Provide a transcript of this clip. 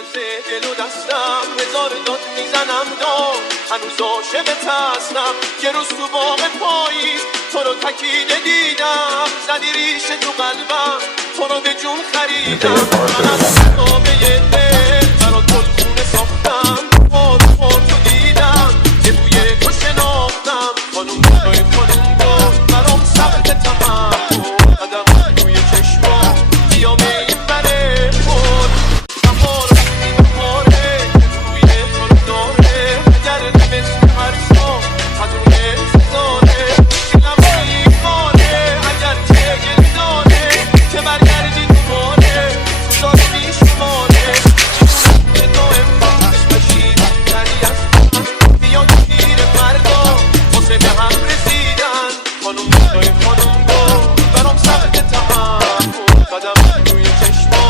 میلرزه دل و دستم، هزار داد میزنم داد، هنوز عاشقت هستم. یه روز تو باغ پاییز تو رو تکیده دیدم، زدی ریشه تو قلبم، تو رو به جون خریدم.